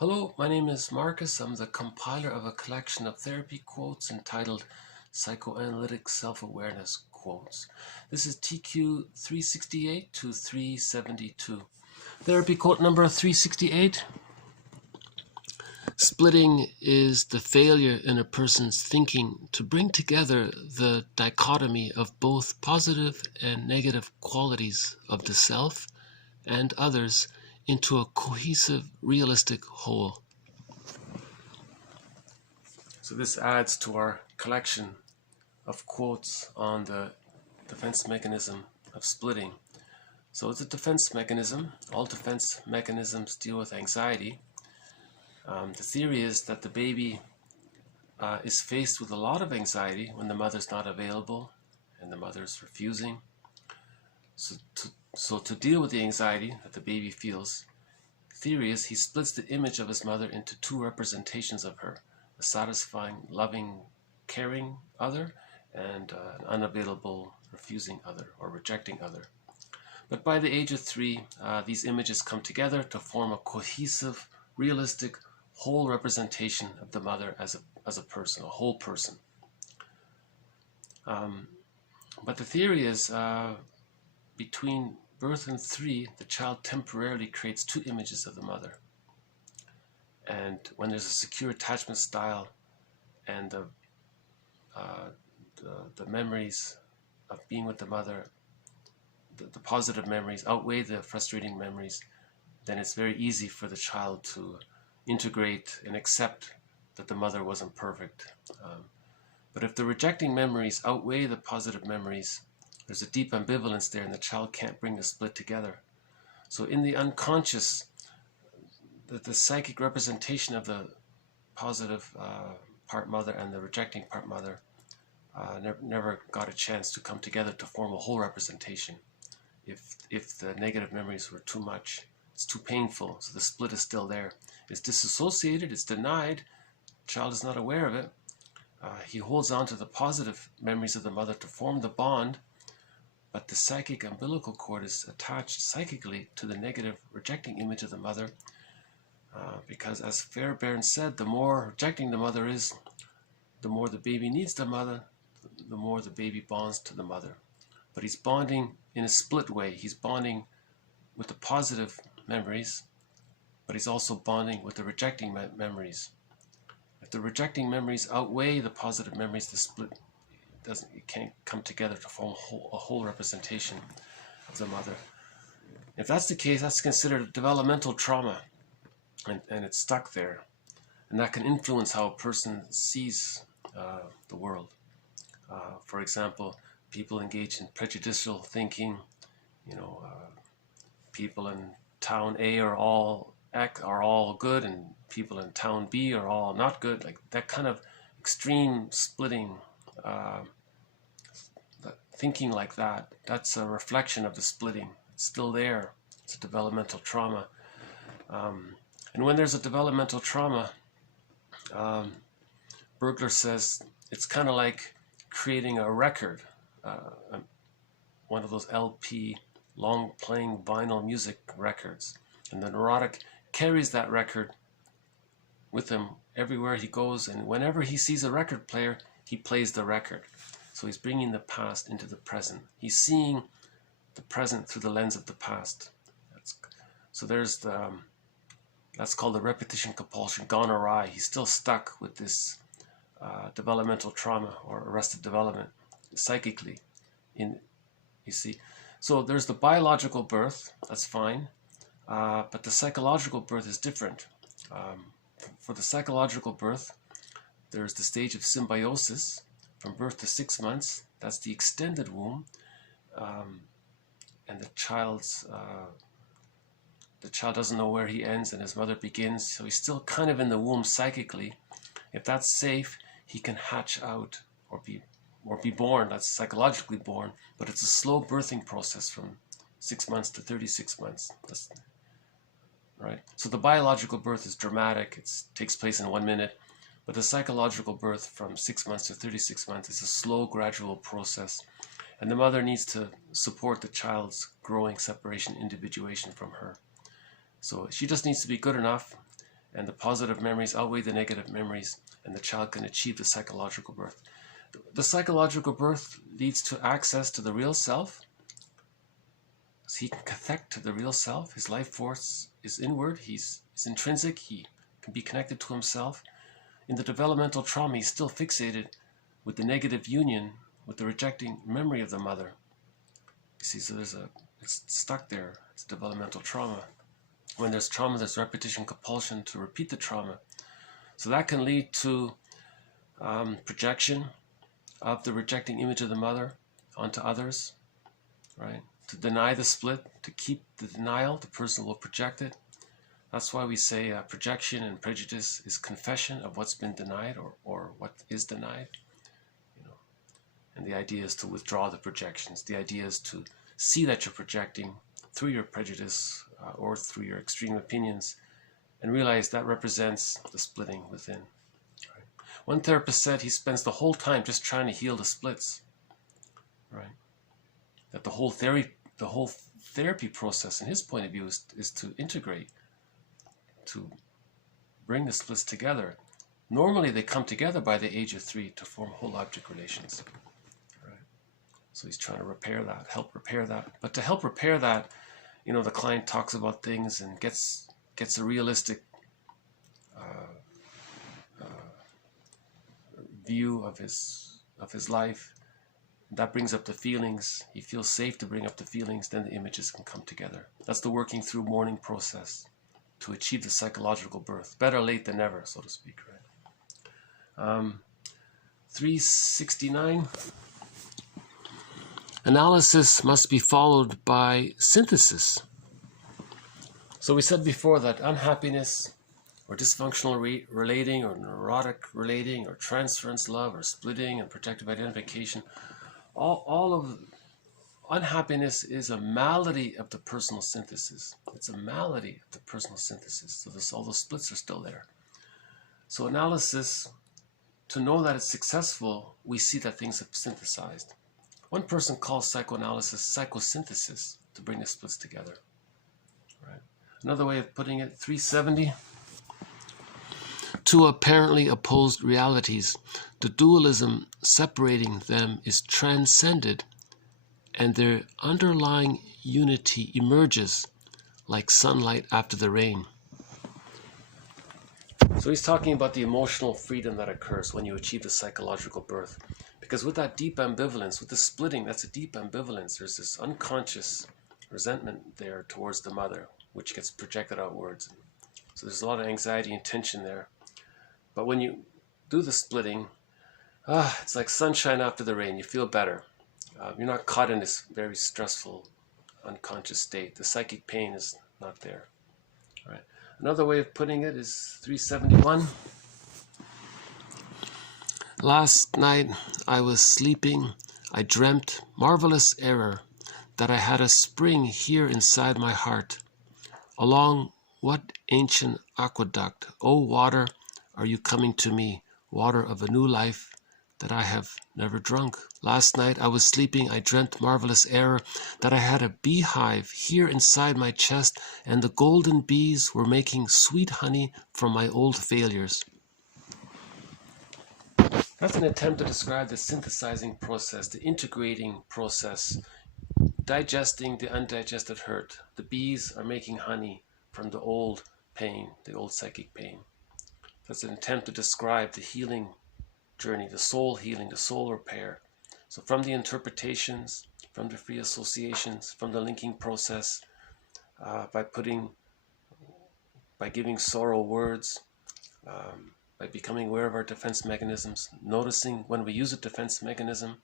Hello, my name is Marcus. I'm the compiler of a collection of therapy quotes entitled Psychoanalytic Self-Awareness Quotes. This is TQ 368 to 372. Therapy quote number 368. Splitting is the failure in a person's thinking to bring together the dichotomy of both positive and negative qualities of the self and others into a cohesive, realistic whole. So this adds to our collection of quotes on the defense mechanism of splitting. So it's a defense mechanism. All defense mechanisms deal with anxiety. The theory is that the baby is faced with a lot of anxiety when the mother's not available and the mother's refusing. So to deal with the anxiety that the baby feels, the theory is he splits the image of his mother into two representations of her: a satisfying, loving, caring other and an unavailable, refusing other or rejecting other. But by the age of 3, these images come together to form a cohesive, realistic, whole representation of the mother as a person, a whole person. But the theory is between birth and 3, the child temporarily creates two images of the mother. And when there's a secure attachment style and the memories of being with the mother, the positive memories outweigh the frustrating memories, then it's very easy for the child to integrate and accept that the mother wasn't perfect. But if the rejecting memories outweigh the positive memories, there's a deep ambivalence there and the child can't bring the split together. So in the unconscious, the psychic representation of the positive part mother and the rejecting part mother never got a chance to come together to form a whole representation. If the negative memories were too much, it's too painful, so the split is still there. It's disassociated, it's denied, the child is not aware of it. He holds on to the positive memories of the mother to form the bond, but the psychic umbilical cord is attached psychically to the negative rejecting image of the mother, because as Fairbairn said, the more rejecting the mother is, the more the baby needs the mother, the more the baby bonds to the mother. But he's bonding in a split way. He's bonding with the positive memories, but he's also bonding with the rejecting memories. If the rejecting memories outweigh the positive memories, the split it can't come together to form a whole representation of the mother. If that's the case, that's considered a developmental trauma, and it's stuck there. And that can influence how a person sees the world. For example, people engage in prejudicial thinking. People in town A are all good, and people in town B are all not good. Like that kind of extreme splitting, thinking like that. That's a reflection of the splitting. It's still there. It's a developmental trauma. And when there's a developmental trauma, Bergler says it's kind of like creating a record, one of those LP, long playing vinyl music records. And the neurotic carries that record with him everywhere he goes, and whenever he sees a record player, he plays the record. So he's bringing the past into the present. He's seeing the present through the lens of the past. So there's that's called the repetition compulsion gone awry. He's still stuck with this developmental trauma or arrested development psychically. You see, so there's the biological birth. That's fine, but the psychological birth is different. For the psychological birth, there's the stage of symbiosis from birth to 6 months. That's the extended womb, and the child doesn't know where he ends and his mother begins, so he's still kind of in the womb psychically. If that's safe, he can hatch out or be born. That's psychologically born, but it's a slow birthing process from 6 months to 36 months. That's right. So the biological birth is dramatic. It takes place in 1 minute, but the psychological birth from 6 months to 36 months is a slow, gradual process, and the mother needs to support the child's growing separation, individuation from her. So she just needs to be good enough, and the positive memories outweigh the negative memories, and the child can achieve the psychological birth. The psychological birth leads to access to the real self. So he can connect to the real self. His life force is inward. He's intrinsic. He can be connected to himself. In the developmental trauma, he's still fixated with the negative union, with the rejecting memory of the mother. You see, so it's stuck there. It's developmental trauma. When there's trauma, there's repetition, compulsion to repeat the trauma. So that can lead to projection of the rejecting image of the mother onto others, right? To deny the split, to keep the denial, the person will project it. That's why we say projection and prejudice is confession of what's been denied or what is denied. You know, and the idea is to withdraw the projections. The idea is to see that you're projecting through your prejudice or through your extreme opinions, and realize that represents the splitting within. Right? One therapist said he spends the whole time just trying to heal the splits. Right? That the whole therapy process, in his point of view, is to integrate, to bring the splits together. Normally, they come together by the age of 3 to form whole object relations. Right? So he's trying to repair that, help repair that. But to help repair that, you know, the client talks about things and gets a realistic view of his life. That brings up the feelings. He feels safe to bring up the feelings. Then the images can come together. That's the working through mourning process to achieve the psychological birth. Better late than never, so to speak. Right? 369. Analysis must be followed by synthesis. So we said before that unhappiness or dysfunctional relating or neurotic relating or transference love or splitting and protective identification, all of unhappiness is a malady of the personal synthesis. It's a malady of the personal synthesis. So all those splits are still there. So analysis, to know that it's successful, we see that things have synthesized. One person calls psychoanalysis psychosynthesis, to bring the splits together. Right? Another way of putting it, 370. Two apparently opposed realities, the dualism separating them is transcended, and their underlying unity emerges like sunlight after the rain. So he's talking about the emotional freedom that occurs when you achieve the psychological birth. Because with that deep ambivalence, with the splitting, that's a deep ambivalence. There's this unconscious resentment there towards the mother, which gets projected outwards. So there's a lot of anxiety and tension there. But when you do the splitting, it's like sunshine after the rain. You feel better. You're not caught in this very stressful, unconscious state. The psychic pain is not there. All right. Another way of putting it is 371. Last night I was sleeping. I dreamt, marvelous error, that I had a spring here inside my heart. Along what ancient aqueduct, O water, are you coming to me, water of a new life that I have never drunk? Last night I was sleeping, I dreamt marvelous error, that I had a beehive here inside my chest, and the golden bees were making sweet honey from my old failures. That's an attempt to describe the synthesizing process, the integrating process, digesting the undigested hurt. The bees are making honey from the old pain, the old psychic pain. That's an attempt to describe the healing journey, the soul healing, the soul repair. So from the interpretations, from the free associations, from the linking process, by giving sorrow words, by becoming aware of our defense mechanisms, noticing when we use a defense mechanism,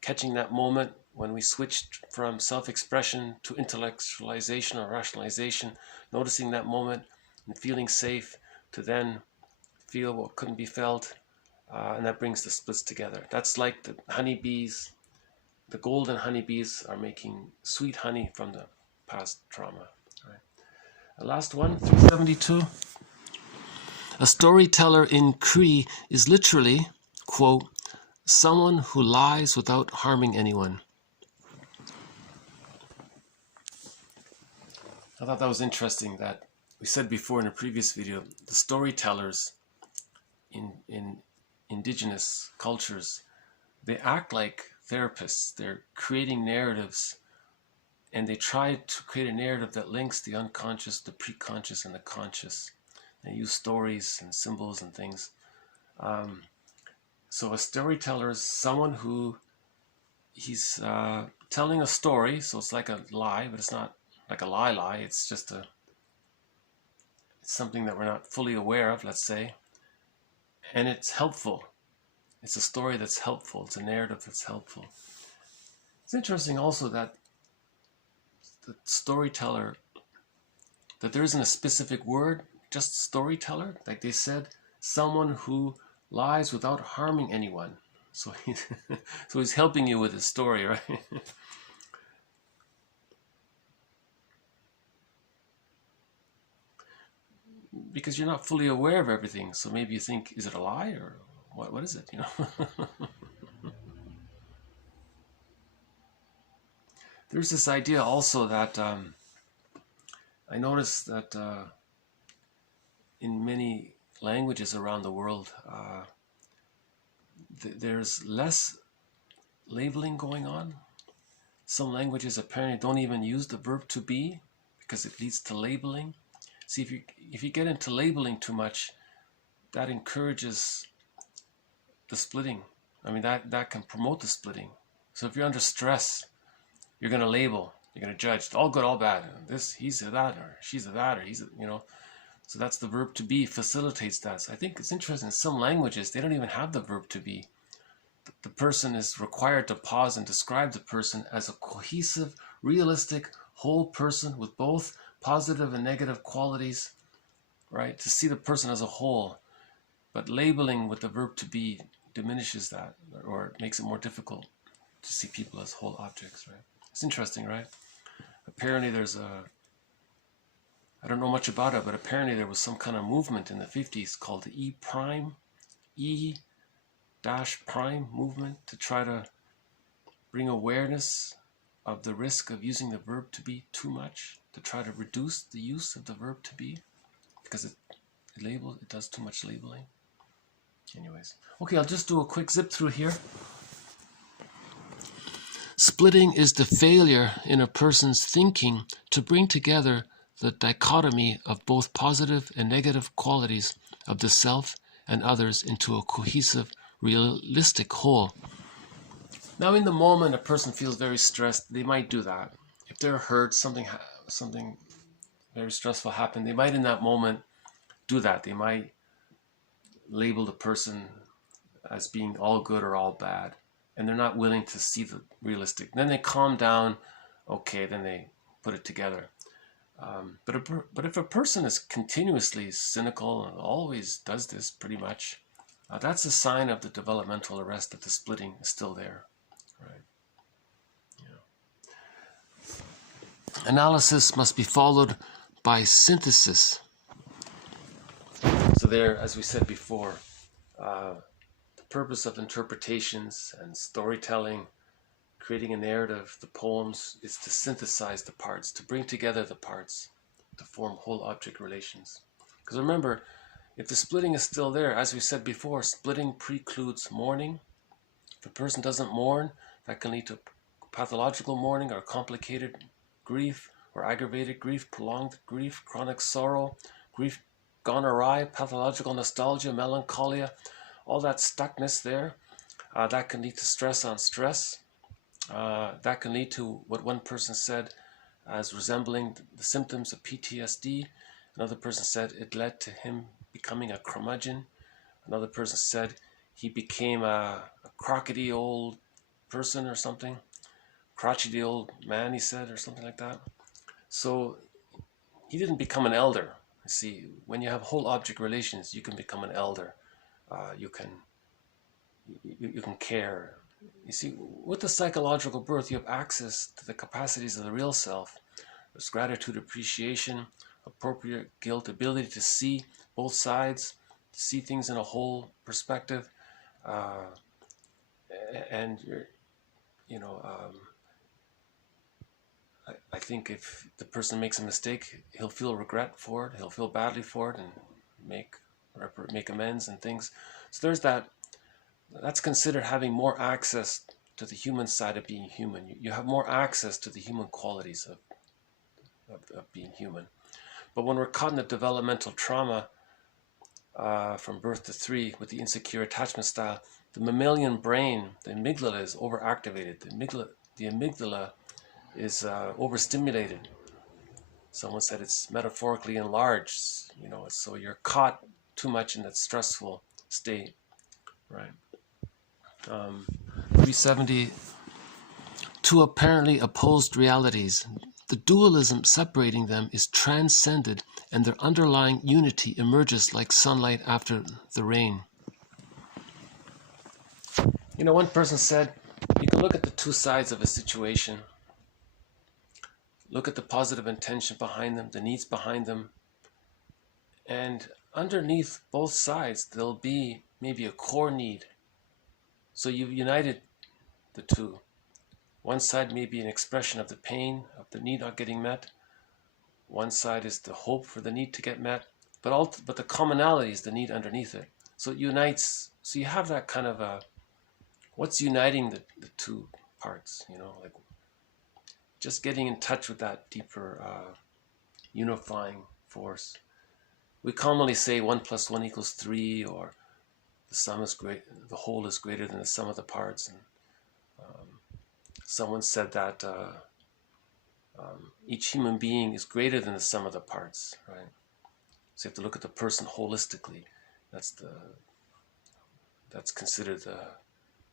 catching that moment when we switched from self-expression to intellectualization or rationalization, noticing that moment and feeling safe to then feel what couldn't be felt, and that brings the splits together. That's like the honeybees, the golden honeybees are making sweet honey from the past trauma. Right. The last one, 372. A storyteller in Cree is literally, quote, someone who lies without harming anyone. I thought that was interesting, that we said before in a previous video, the storytellers in indigenous cultures, they act like therapists. They're creating narratives, and they try to create a narrative that links the unconscious, the preconscious, and the conscious. They use stories and symbols and things. So a storyteller is someone who he's telling a story, so it's like a lie, but it's not like a lie. It's just it's something that we're not fully aware of, let's say, and it's helpful. It's a story that's helpful. It's a narrative that's helpful. It's interesting also that the storyteller, that there isn't a specific word, just storyteller. Like they said, someone who lies without harming anyone. So he's helping you with his story, right? Because you're not fully aware of everything. So maybe you think, is it a lie or what is it, you know? There's this idea also that I noticed that in many languages around the world, there's less labeling going on. Some languages apparently don't even use the verb to be because it leads to labeling. See, if you get into labeling too much, that encourages the splitting. I mean, that can promote the splitting. So if you're under stress, you're going to label, you're going to judge, all good, all bad. This, he's a that, or she's a that, or he's a, you know. So that's the verb to be facilitates that. So I think it's interesting. In some languages, they don't even have the verb to be. The person is required to pause and describe the person as a cohesive, realistic, whole person with both positive and negative qualities, right? To see the person as a whole. But labeling with the verb to be diminishes that, or makes it more difficult to see people as whole objects, right? It's interesting, right? Apparently there's I don't know much about it, but apparently there was some kind of movement in the 50s called the E-prime movement to try to bring awareness of the risk of using the verb to be too much, to try to reduce the use of the verb to be, because it does too much labeling. Anyways, okay, I'll just do a quick zip through here. Splitting is the failure in a person's thinking to bring together the dichotomy of both positive and negative qualities of the self and others into a cohesive, realistic whole. Now, in the moment, a person feels very stressed. They might do that. If they're hurt, something very stressful happened, they might in that moment do that. They might label the person as being all good or all bad, and they're not willing to see the realistic. Then they calm down, okay, then they put it together. But if a person is continuously cynical and always does this pretty much, that's a sign of the developmental arrest, that the splitting is still there, right? Yeah. Analysis must be followed by synthesis. So there, as we said before, the purpose of interpretations and storytelling, creating a narrative, the poems, is to synthesize the parts, to bring together the parts, to form whole object relations. Because remember, if the splitting is still there, as we said before, splitting precludes mourning. If a person doesn't mourn, that can lead to pathological mourning or complicated grief or aggravated grief, prolonged grief, chronic sorrow, grief gone awry, pathological nostalgia, melancholia, all that stuckness there, that can lead to stress on stress. That can lead to what one person said as resembling the symptoms of PTSD. Another person said it led to him becoming a curmudgeon. Another person said he became a crockety old person or something. Crotchety old man, he said, or something like that. So he didn't become an elder. See, when you have whole object relations, you can become an elder. You can care. You see, with the psychological birth, you have access to the capacities of the real self. There's gratitude, appreciation, appropriate guilt, ability to see both sides, to see things in a whole perspective, and I think if the person makes a mistake, he'll feel regret for it, he'll feel badly for it, and make amends and things. So there's that. That's considered having more access to the human side of being human. You have more access to the human qualities of being human. But when we're caught in the developmental trauma from birth to 3 with the insecure attachment style, the mammalian brain, the amygdala, is overactivated. The amygdala is overstimulated. Someone said it's metaphorically enlarged, so you're caught too much in that stressful state, right? 370, two apparently opposed realities. The dualism separating them is transcended, and their underlying unity emerges like sunlight after the rain. One person said, you can look at the two sides of a situation. Look at the positive intention behind them, the needs behind them, and underneath both sides, there'll be maybe a core need. So you've united the two. One side may be an expression of the pain, of the need not getting met. One side is the hope for the need to get met, but the commonality is the need underneath it. So it unites, so you have that kind of what's uniting the two parts, like just getting in touch with that deeper unifying force. We commonly say 1 + 1 = 3, or the sum is great, the whole is greater than the sum of the parts. And someone said that each human being is greater than the sum of the parts, right? So you have to look at the person holistically. That's considered,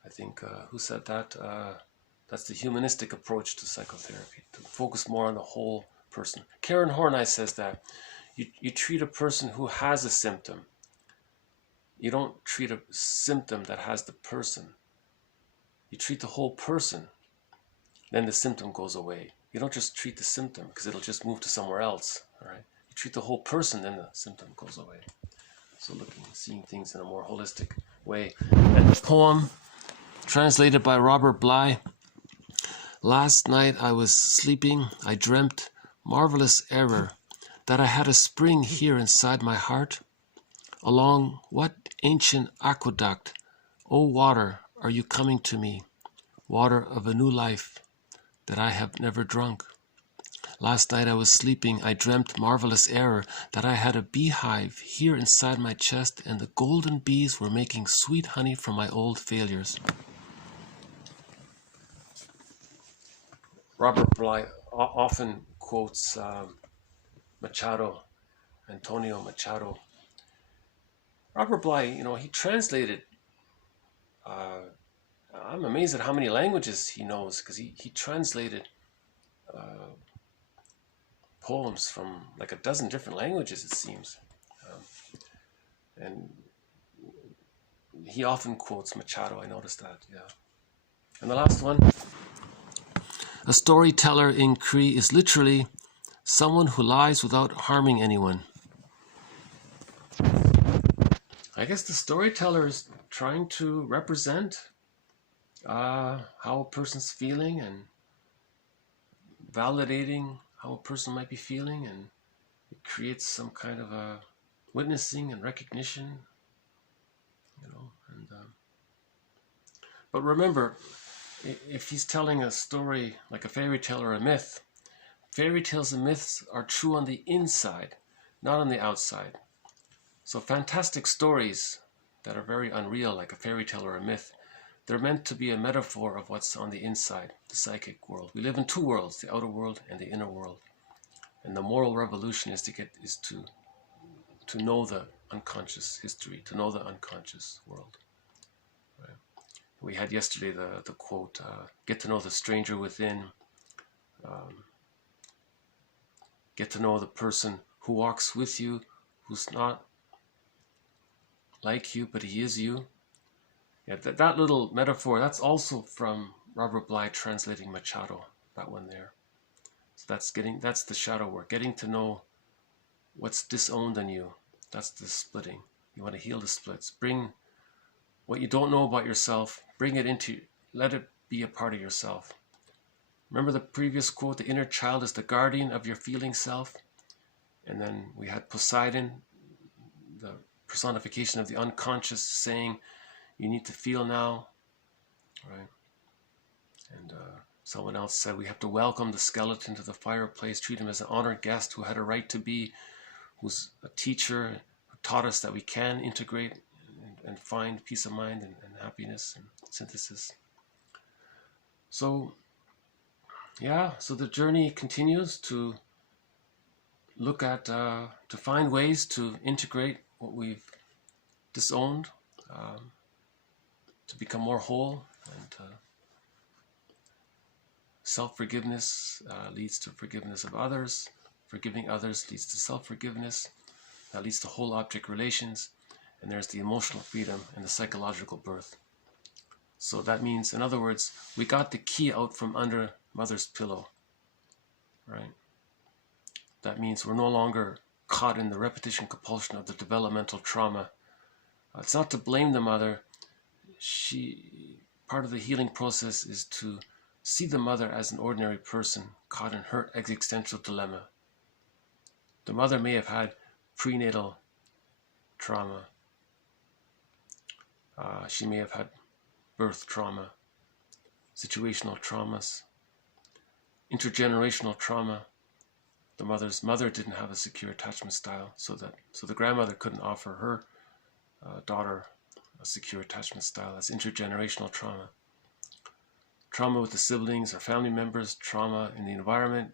I think, who said that? That's the humanistic approach to psychotherapy, to focus more on the whole person. Karen Horney says that you treat a person who has a symptom. You don't treat a symptom that has the person. You treat the whole person, then the symptom goes away. You don't just treat the symptom because it'll just move to somewhere else, all right? You treat the whole person, then the symptom goes away. So seeing things in a more holistic way. And the poem, translated by Robert Bly. Last night I was sleeping, I dreamt, marvelous error, that I had a spring here inside my heart. Along what ancient aqueduct, O water, are you coming to me? Water of a new life that I have never drunk. Last night I was sleeping, I dreamt marvelous error, that I had a beehive here inside my chest, and the golden bees were making sweet honey from my old failures. Robert Bly often quotes Machado, Antonio Machado. Robert Bly, he translated, I'm amazed at how many languages he knows, because he translated poems from like a dozen different languages, it seems. And he often quotes Machado, I noticed that, yeah. And the last one. A storyteller in Cree is literally someone who lies without harming anyone. I guess the storyteller is trying to represent how a person's feeling and validating how a person might be feeling, and it creates some kind of a witnessing and recognition, but remember, if he's telling a story like a fairy tale or a myth, fairy tales and myths are true on the inside, not on the outside. So fantastic stories that are very unreal, like a fairy tale or a myth, they're meant to be a metaphor of what's on the inside, the psychic world. We live in two worlds, the outer world and the inner world. And the moral revolution is to know the unconscious history, to know the unconscious world. Right? We had yesterday the quote, get to know the stranger within, get to know the person who walks with you, who's not like you, but he is you. Yeah, that little metaphor, that's also from Robert Bly translating Machado, that one there. So that's the shadow work, getting to know what's disowned in you. That's the splitting. You want to heal the splits. Bring what you don't know about yourself, let it be a part of yourself. Remember the previous quote, the inner child is the guardian of your feeling self. And then we had Poseidon, the personification of the unconscious, saying, you need to feel now, right? And someone else said, we have to welcome the skeleton to the fireplace, treat him as an honored guest who had a right to be, who's a teacher, who taught us that we can integrate and find peace of mind and happiness and synthesis. So, yeah, so the journey continues to look at, to find ways to integrate what we've disowned, to become more whole. And self-forgiveness leads to forgiveness of others. Forgiving others leads to self-forgiveness. That leads to whole object relations. And there's the emotional freedom and the psychological birth. So that means, in other words, we got the key out from under mother's pillow, right? That means we're no longer caught in the repetition compulsion of the developmental trauma. It's not to blame the mother. Part of the healing process is to see the mother as an ordinary person caught in her existential dilemma. The mother may have had prenatal trauma. She may have had birth trauma, situational traumas, intergenerational trauma. The mother's mother didn't have a secure attachment style, so the grandmother couldn't offer her daughter a secure attachment style. That's intergenerational trauma. Trauma with the siblings or family members, trauma in the environment,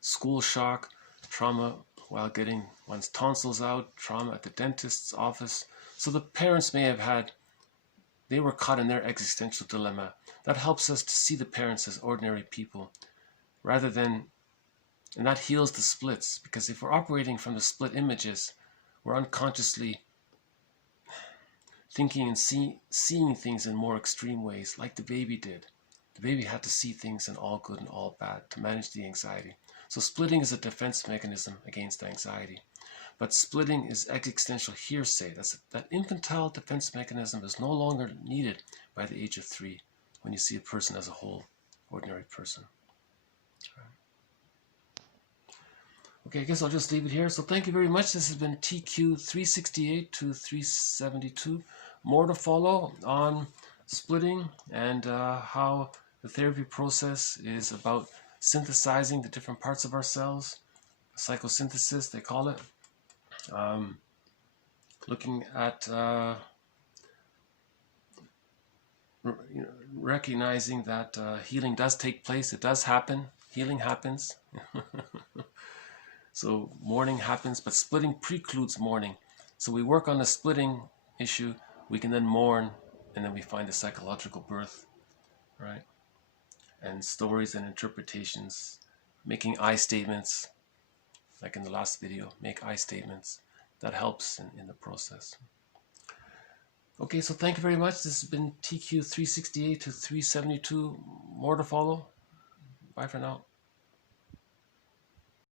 school shock, trauma while getting one's tonsils out, trauma at the dentist's office. So the parents may have had, they were caught in their existential dilemma. That helps us to see the parents as ordinary people rather than, and that heals the splits, because if we're operating from the split images, we're unconsciously thinking and seeing things in more extreme ways, like the baby did. The baby had to see things in all good and all bad to manage the anxiety. So splitting is a defense mechanism against anxiety. But splitting is existential hearsay. That infantile defense mechanism is no longer needed by the age of 3 when you see a person as a whole, ordinary person. Okay, I guess I'll just leave it here. So thank you very much. This has been TQ 368 to 372. More to follow on splitting and how the therapy process is about synthesizing the different parts of ourselves. Psychosynthesis, they call it. Looking at recognizing that healing does take place. It does happen. Healing happens. So mourning happens, but splitting precludes mourning. So we work on the splitting issue, we can then mourn, and then we find the psychological birth, right? And stories and interpretations, making I statements, like in the last video, make I statements. That helps in the process. Okay, so thank you very much. This has been TQ 368 to 372. More to follow. Bye for now.